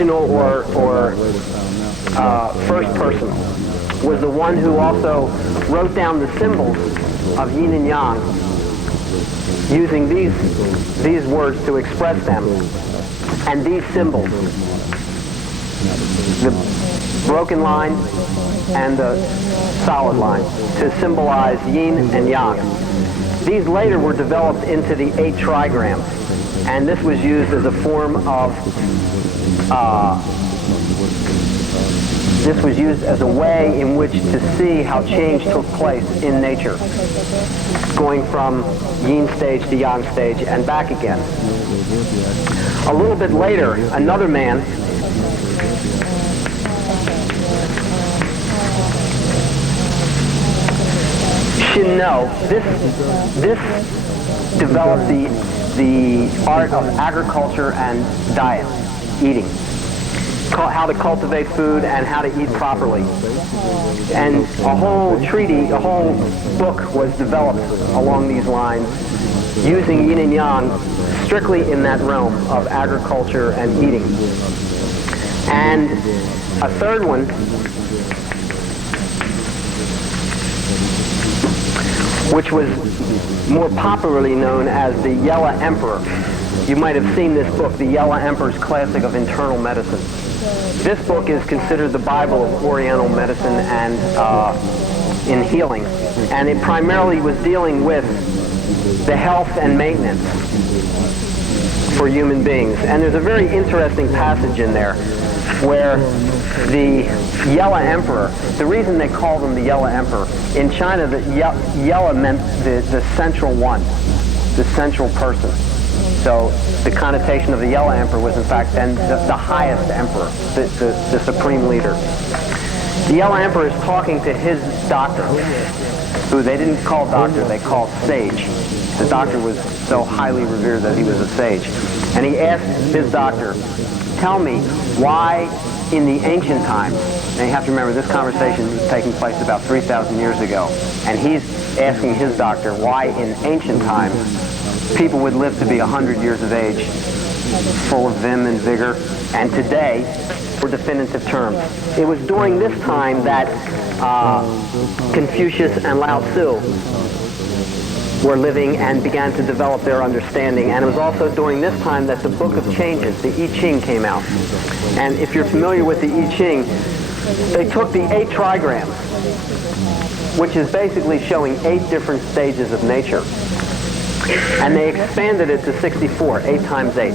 original or first person was the one who also wrote down the symbols of yin and yang, using these words to express them. And these symbols, the broken line and the solid line, to symbolize yin and yang. These later were developed into the 8 trigrams, and this was used as a form of this was used as a way in which to see how change took place in nature, going from yin stage to yang stage and back again. A little bit later, another man, Shin-No, this developed the art of agriculture and diet, eating, how to cultivate food and how to eat properly. And a whole treaty, a whole book was developed along these lines, using yin and yang strictly in that realm of agriculture and eating. And a third one, which was more popularly known as the Yellow Emperor. You might have seen this book, The Yellow Emperor's Classic of Internal Medicine. This book is considered the Bible of Oriental medicine and in healing. And it primarily was dealing with the health and maintenance for human beings. And there's a very interesting passage in there where the Yellow Emperor, the reason they called him the Yellow Emperor, in China the yellow meant the central one, the central person. So the connotation of the Yellow Emperor was in fact then the highest emperor, the supreme leader. The Yellow Emperor is talking to his doctor, who they didn't call doctor, they called sage. The doctor was so highly revered that he was a sage. And he asked his doctor, tell me why in the ancient times, and you have to remember this conversation was taking place about 3,000 years ago, and he's asking his doctor why in ancient times people would live to be 100 years of age, full of vim and vigor, and today were definitive terms. It was during this time that Confucius and Lao Tzu were living and began to develop their understanding. And it was also during this time that the Book of Changes, the I Ching, came out. And if you're familiar with the I Ching, They took the 8 trigrams, which is basically showing 8 different stages of nature, and they expanded it to 64, 8 times 8.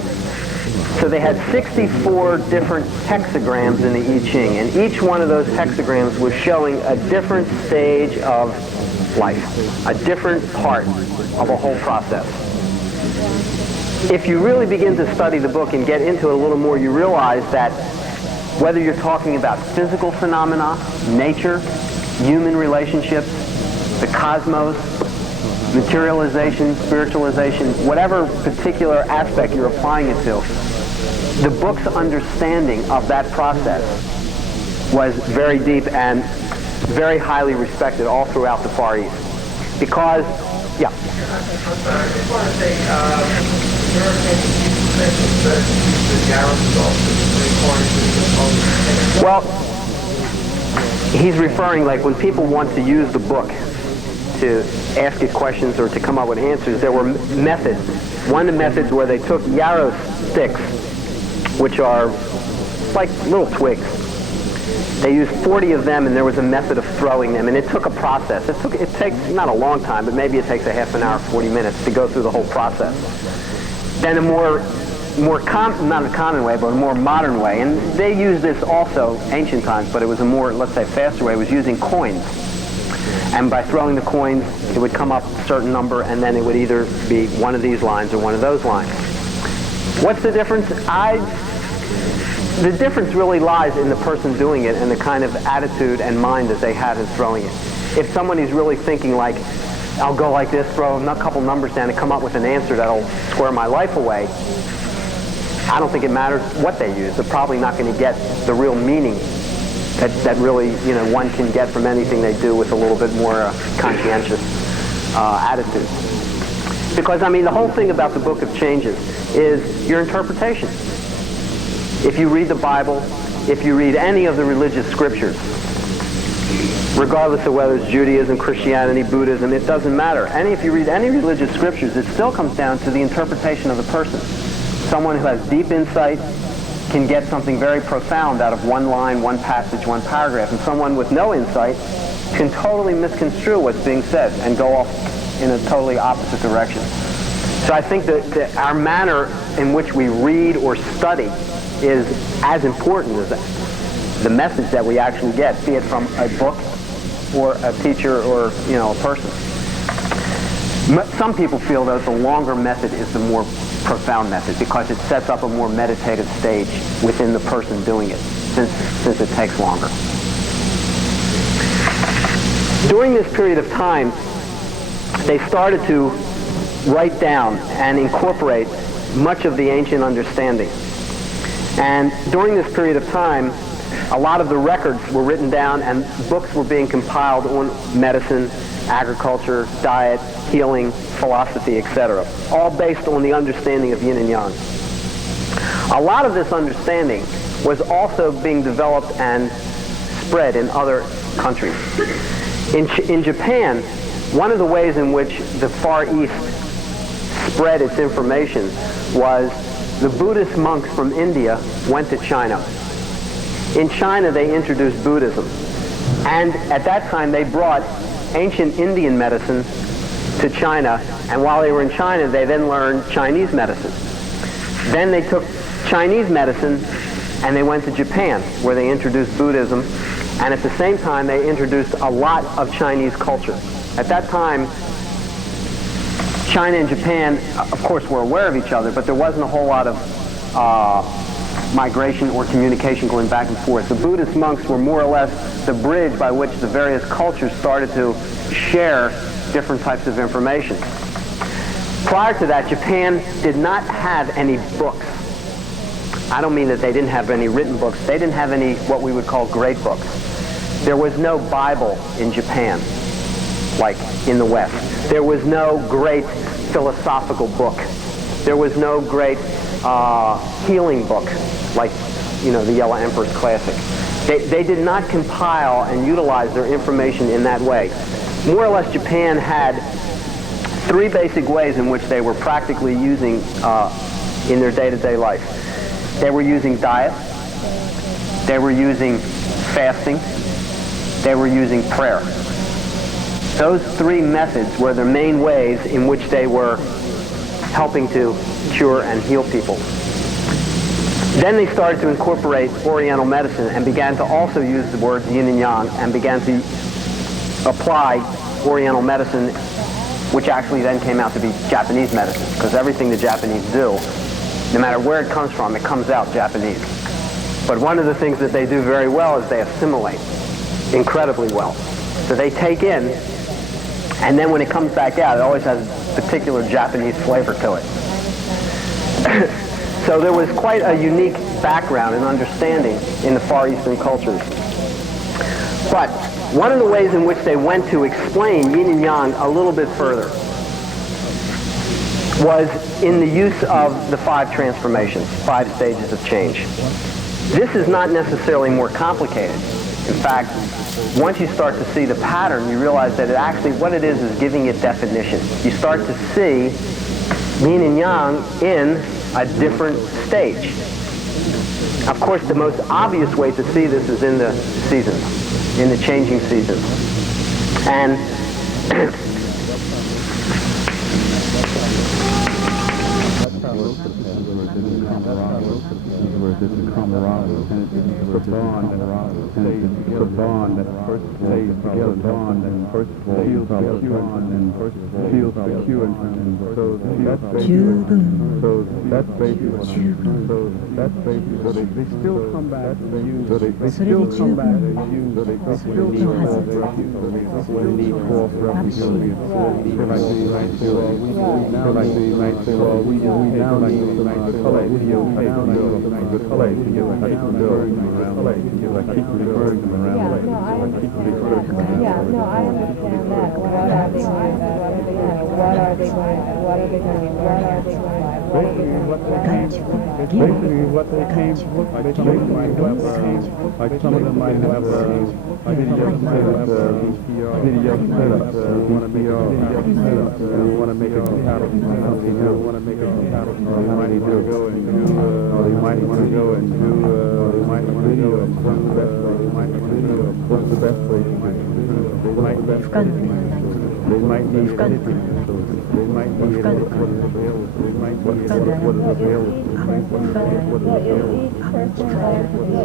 So they had 64 different hexagrams in the I Ching, and each one of those hexagrams was showing a different stage of life, a different part of a whole process. If you really begin to study the book and get into it a little more, you realize that whether you're talking about physical phenomena, nature, human relationships, the cosmos, materialization, spiritualization, whatever particular aspect you're applying it to, the book's understanding of that process was very deep and very highly respected all throughout the Far East. Because, yeah. I just want to say, there are many questions that the Gareth Well, he's referring, like, when people want to use the book to ask it questions or to come up with answers, there were methods. One of the methods where they took yarrow sticks, which are like little twigs. They used 40 of them, and there was a method of throwing them, and it took a process. It takes not a long time, but maybe it takes a half an hour, 40 minutes to go through the whole process. Then a not a common way, but a more modern way, and they used this also ancient times, but it was a more, let's say, faster way, was using coins. And by throwing the coins, it would come up a certain number, and then it would either be one of these lines or one of those lines. What's the difference? The difference really lies in the person doing it and the kind of attitude and mind that they have in throwing it. If somebody's really thinking like, I'll go like this, throw a couple numbers down and come up with an answer that'll square my life away, I don't think it matters what they use. They're probably not going to get the real meaning that really, one can get from anything they do with a little bit more conscientious attitude. Because, the whole thing about the Book of Changes is your interpretation. If you read the Bible, if you read any of the religious scriptures, regardless of whether it's Judaism, Christianity, Buddhism, it doesn't matter. If you read any religious scriptures, it still comes down to the interpretation of the person. Someone who has deep insight can get something very profound out of one line, one passage, one paragraph, and someone with no insight can totally misconstrue what's being said and go off in a totally opposite direction. So I think that our manner in which we read or study is as important as the message that we actually get, be it from a book or a teacher or, a person. Some people feel that the longer method is the more profound method because it sets up a more meditative stage within the person doing it, since it takes longer. During this period of time, they started to write down and incorporate much of the ancient understanding. And during this period of time, a lot of the records were written down and books were being compiled on medicine, agriculture, diet, healing, philosophy, etc., all based on the understanding of yin and yang. A lot of this understanding was also being developed and spread in other countries. In Japan, one of the ways in which the Far East spread its information was the Buddhist monks from India went to China. In China, they introduced Buddhism. And at that time, they brought ancient Indian medicine to China. And while they were in China, they then learned Chinese medicine. Then they took Chinese medicine and they went to Japan, where they introduced Buddhism. And at the same time, they introduced a lot of Chinese culture. At that time, China and Japan, of course, were aware of each other, but there wasn't a whole lot of migration or communication going back and forth. The Buddhist monks were more or less the bridge by which the various cultures started to share different types of information. Prior to that, Japan did not have any books. I don't mean that they didn't have any written books. They didn't have any what we would call great books. There was no Bible in Japan, like in the West. There was no great philosophical book. There was no great healing book, like, the Yellow Emperor's Classic. They did not compile and utilize their information in that way. More or less, Japan had three basic ways in which they were practically using in their day-to-day life. They were using diet, they were using fasting, they were using prayer. Those three methods were the main ways in which they were helping to cure and heal people. Then they started to incorporate Oriental medicine and began to also use the words yin and yang and began to apply Oriental medicine, which actually then came out to be Japanese medicine, because everything the Japanese do, no matter where it comes from, it comes out Japanese. But one of the things that they do very well is they assimilate incredibly well. So they take in, and then when it comes back out, it always has a particular Japanese flavor to it. So there was quite a unique background and understanding in the Far Eastern cultures. But one of the ways in which they went to explain yin and yang a little bit further was in the use of the 5 transformations, 5 stages of change. This is not necessarily more complicated. In fact, once you start to see the pattern, you realize that what it is giving it definition. You start to see yin and yang in a different stage. Of course, the most obvious way to see this is in the seasons, in the changing seasons. And the bond that first stays together, the bond that first feels secure and feels secure, and so that's basically what I'm so that's basically so they still come back to use, so they still come back to use, so they still come back to need false refuge. We now need the color video, the color video, keep referring them around. I understand that. What are they doing? What are they doing? Basically, what they came, like some of them might have video setup, want to make a compatible, they might want to go and do, what's the best way to do it? They might need what is available. They might need what is available. Each person has to be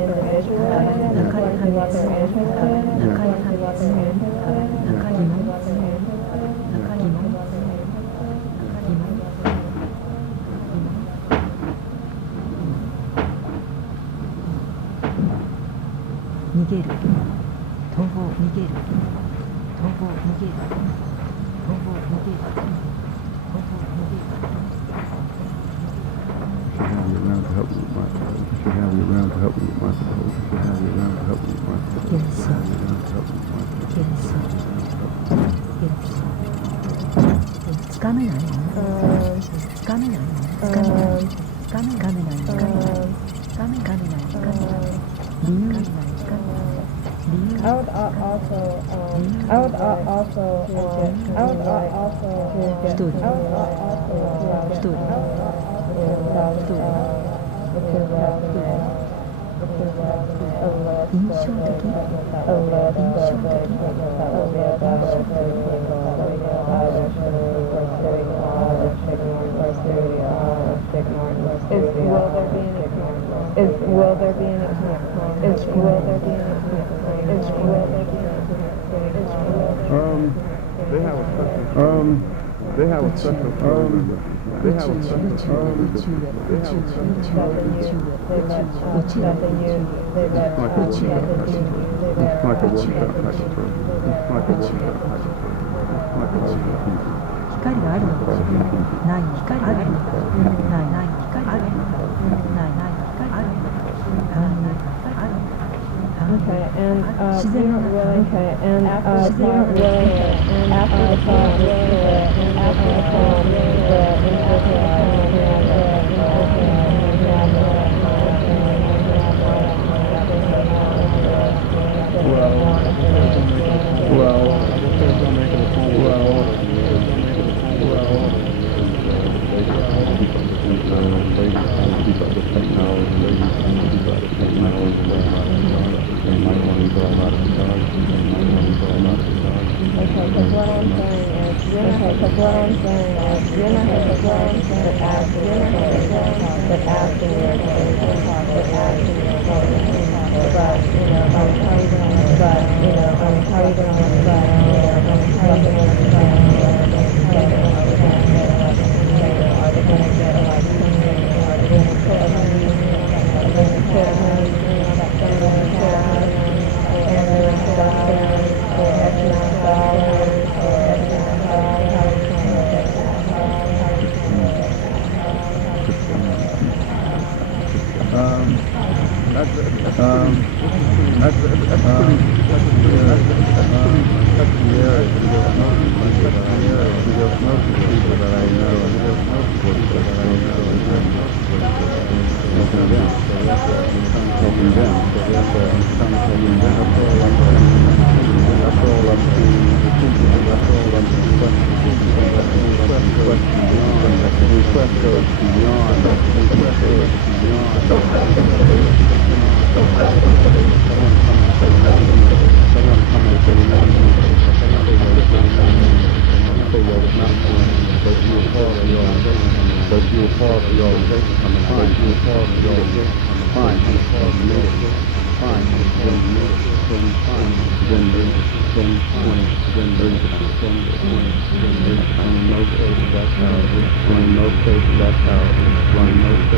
individualized and They have a special program. They have a special program. It's like a workshop type of program. 光があるのかない光あるのかない光あるのかない光あるのかOkay, and after the keep up the technology, because what I'm saying is, you're not going to learn without asking your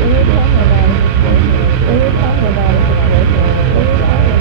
When you're talking about a situation,